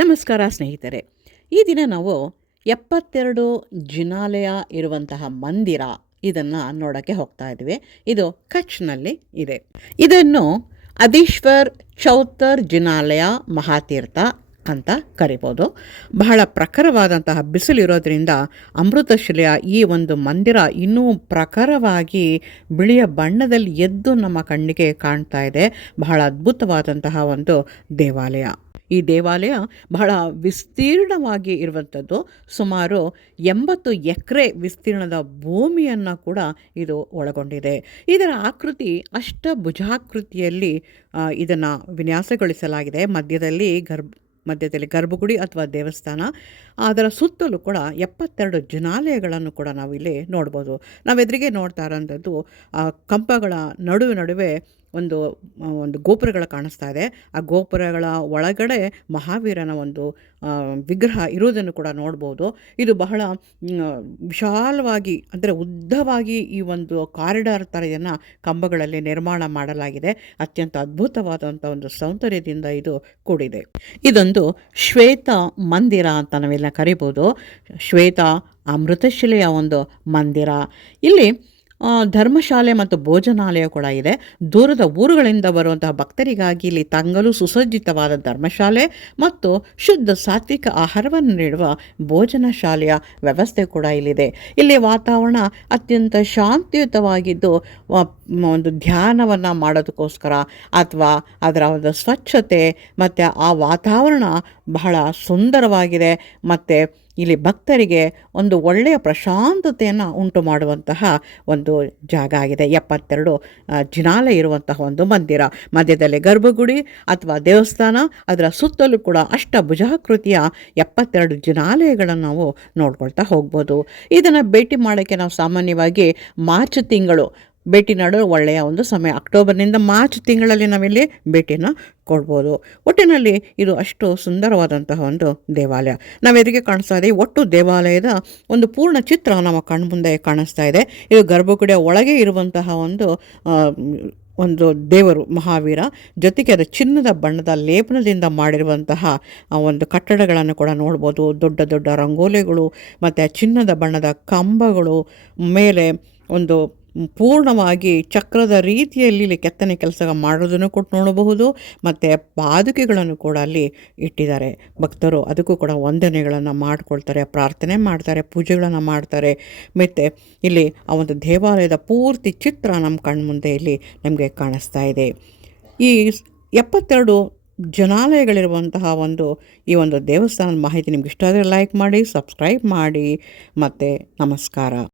ನಮಸ್ಕಾರ ಸ್ನೇಹಿತರೆ. ಈ ದಿನ ನಾವು 72 ಜಿನಾಲಯ ಇರುವಂತಹ ಮಂದಿರ ಇದನ್ನು ನೋಡೋಕ್ಕೆ ಹೋಗ್ತಾ ಇದ್ದೀವಿ. ಇದು ಕಚ್ನಲ್ಲಿ ಇದೆ. ಇದನ್ನು ಅದೀಶ್ವರ್ ಚೌತರ್ ಜಿನಾಲಯ ಮಹಾತೀರ್ಥ ಅಂತ ಕರಿಬೋದು. ಬಹಳ ಪ್ರಖರವಾದಂತಹ ಬಿಸಿಲಿರೋದ್ರಿಂದ ಅಮೃತಶಿಲೆಯ ಈ ಒಂದು ಮಂದಿರ ಇನ್ನೂ ಪ್ರಖರವಾಗಿ ಬಿಳಿಯ ಬಣ್ಣದಲ್ಲಿ ಎದ್ದು ನಮ್ಮ ಕಣ್ಣಿಗೆ ಕಾಣ್ತಾ ಇದೆ. ಬಹಳ ಅದ್ಭುತವಾದಂತಹ ಒಂದು ದೇವಾಲಯ. ಈ ದೇವಾಲಯ ಬಹಳ ವಿಸ್ತೀರ್ಣವಾಗಿ ಇರುವಂಥದ್ದು. ಸುಮಾರು 80 ಎಕರೆ ವಿಸ್ತೀರ್ಣದ ಭೂಮಿಯನ್ನು ಕೂಡ ಇದು ಒಳಗೊಂಡಿದೆ. ಇದರ ಆಕೃತಿ ಅಷ್ಟಭುಜಾಕೃತಿಯಲ್ಲಿ ಇದನ್ನು ವಿನ್ಯಾಸಗೊಳಿಸಲಾಗಿದೆ. ಮಧ್ಯದಲ್ಲಿ ಗರ್ಭಗುಡಿ ಅಥವಾ ದೇವಸ್ಥಾನ, ಅದರ ಸುತ್ತಲೂ ಕೂಡ 72 ಜಿನಾಲಯಗಳನ್ನು ಕೂಡ ನಾವಿಲ್ಲಿ ನೋಡ್ಬೋದು. ನಾವೆದುರಿಗೆ ನೋಡ್ತಾ ಇರೋಂಥದ್ದು ಕಂಬಗಳ ನಡುವೆ ಒಂದು ಗೋಪುರಗಳು ಕಾಣಿಸ್ತಾ ಇದೆ. ಆ ಗೋಪುರಗಳ ಒಳಗಡೆ ಮಹಾವೀರನ ಒಂದು ವಿಗ್ರಹ ಇರುವುದನ್ನು ಕೂಡ ನೋಡ್ಬೋದು. ಇದು ಬಹಳ ವಿಶಾಲವಾಗಿ, ಅಂದರೆ ಉದ್ದವಾಗಿ ಈ ಒಂದು ಕಾರಿಡಾರ್ ಥರ ಇದನ್ನು ಕಂಬಗಳಲ್ಲಿ ನಿರ್ಮಾಣ ಮಾಡಲಾಗಿದೆ. ಅತ್ಯಂತ ಅದ್ಭುತವಾದಂಥ ಒಂದು ಸೌಂದರ್ಯದಿಂದ ಇದು ಕೂಡಿದೆ. ಇದೊಂದು ಶ್ವೇತ ಮಂದಿರ ಅಂತ ನಾವೆಲ್ಲ ಕರಿಬೋದು. ಶ್ವೇತ ಅಮೃತಶಿಲೆಯ ಒಂದು ಮಂದಿರ. ಇಲ್ಲಿ ಧರ್ಮಶಾಲೆ ಮತ್ತು ಭೋಜನಾಲಯ ಕೂಡ ಇದೆ. ದೂರದ ಊರುಗಳಿಂದ ಬರುವಂತಹ ಭಕ್ತರಿಗಾಗಿ ಇಲ್ಲಿ ತಂಗಲು ಸುಸಜ್ಜಿತವಾದ ಧರ್ಮಶಾಲೆ ಮತ್ತು ಶುದ್ಧ ಸಾತ್ವಿಕ ಆಹಾರವನ್ನು ನೀಡುವ ಭೋಜನ ಶಾಲೆಯ ವ್ಯವಸ್ಥೆ ಕೂಡ ಇಲ್ಲಿದೆ. ಇಲ್ಲಿ ವಾತಾವರಣ ಅತ್ಯಂತ ಶಾಂತಿಯುತವಾಗಿದ್ದು, ಒಂದು ಧ್ಯಾನವನ್ನು ಮಾಡೋದಕ್ಕೋಸ್ಕರ ಅಥವಾ ಅದರ ಒಂದು ಸ್ವಚ್ಛತೆ ಮತ್ತು ಆ ವಾತಾವರಣ ಬಹಳ ಸುಂದರವಾಗಿದೆ. ಮತ್ತು ಇಲ್ಲಿ ಭಕ್ತರಿಗೆ ಒಂದು ಒಳ್ಳೆಯ ಪ್ರಶಾಂತತೆಯನ್ನು ಉಂಟು ಮಾಡುವಂತಹ ಒಂದು ಜಾಗ ಆಗಿದೆ. 72 ಜಿನಾಲಯ ಇರುವಂತಹ ಒಂದು ಮಂದಿರ. ಮಧ್ಯದಲ್ಲಿ ಗರ್ಭಗುಡಿ ಅಥವಾ ದೇವಸ್ಥಾನ, ಅದರ ಸುತ್ತಲೂ ಕೂಡ ಅಷ್ಟಭುಜಾಕೃತಿಯ 72 ಜಿನಾಲಯಗಳನ್ನು ನಾವು ನೋಡ್ಕೊಳ್ತಾ ಹೋಗ್ಬೋದು. ಇದನ್ನು ಭೇಟಿ ಮಾಡೋಕ್ಕೆ ನಾವು ಸಾಮಾನ್ಯವಾಗಿ ಮಾರ್ಚ್ ತಿಂಗಳು ಭೇಟಿ ನೀಡಲು ಒಳ್ಳೆಯ ಒಂದು ಸಮಯ. ಅಕ್ಟೋಬರ್ನಿಂದ ಮಾರ್ಚ್ ತಿಂಗಳಲ್ಲಿ ನಾವಿಲ್ಲಿ ಭೇಟಿನ ಕೊಡ್ಬೋದು. ಒಟ್ಟಿನಲ್ಲಿ ಇದು ಅಷ್ಟು ಸುಂದರವಾದಂತಹ ಒಂದು ದೇವಾಲಯ. ನಾವೆದುರಿಗೆ ಕಾಣಿಸ್ತಾ ಇದೆ. ಒಟ್ಟು ದೇವಾಲಯದ ಒಂದು ಪೂರ್ಣ ಚಿತ್ರ ನಮ್ಮ ಕಣ್ಮುಂದೆ ಕಾಣಿಸ್ತಾ ಇದೆ. ಇದು ಗರ್ಭಗುಡಿಯ ಒಳಗೆ ಇರುವಂತಹ ಒಂದು ದೇವರು ಮಹಾವೀರ. ಜೊತೆಗೆ ಅದು ಚಿನ್ನದ ಬಣ್ಣದ ಲೇಪನದಿಂದ ಮಾಡಿರುವಂತಹ ಒಂದು ಕಟ್ಟಡಗಳನ್ನು ಕೂಡ ನೋಡ್ಬೋದು. ದೊಡ್ಡ ದೊಡ್ಡ ರಂಗೋಲಿಗಳು ಮತ್ತು ಚಿನ್ನದ ಬಣ್ಣದ ಕಂಬಗಳು, ಮೇಲೆ ಒಂದು ಪೂರ್ಣವಾಗಿ ಚಕ್ರದ ರೀತಿಯಲ್ಲಿ ಇಲ್ಲಿ ಕೆತ್ತನೆ ಕೆಲಸ ಮಾಡೋದನ್ನು ಕೂಡ ನೋಡಬಹುದು. ಮತ್ತು ಪಾದುಕೆಗಳನ್ನು ಕೂಡ ಅಲ್ಲಿ ಇಟ್ಟಿದ್ದಾರೆ. ಭಕ್ತರು ಅದಕ್ಕೂ ಕೂಡ ವಂದನೆಗಳನ್ನು ಮಾಡಿಕೊಳ್ತಾರೆ, ಪ್ರಾರ್ಥನೆ ಮಾಡ್ತಾರೆ, ಪೂಜೆಗಳನ್ನು ಮಾಡ್ತಾರೆ. ಮತ್ತು ಇಲ್ಲಿ ಆ ಒಂದು ದೇವಾಲಯದ ಪೂರ್ತಿ ಚಿತ್ರ ನಮ್ಮ ಕಣ್ಮುಂದೆ ಇಲ್ಲಿ ನಮಗೆ ಕಾಣಿಸ್ತಾ ಇದೆ. ಈ 72 ಜನಾಲಯಗಳಿರುವಂತಹ ಈ ಒಂದು ದೇವಸ್ಥಾನದ ಮಾಹಿತಿ ನಿಮ್ಗೆ ಇಷ್ಟ ಆದರೆ ಲೈಕ್ ಮಾಡಿ, ಸಬ್ಸ್ಕ್ರೈಬ್ ಮಾಡಿ. ಮತ್ತು ನಮಸ್ಕಾರ.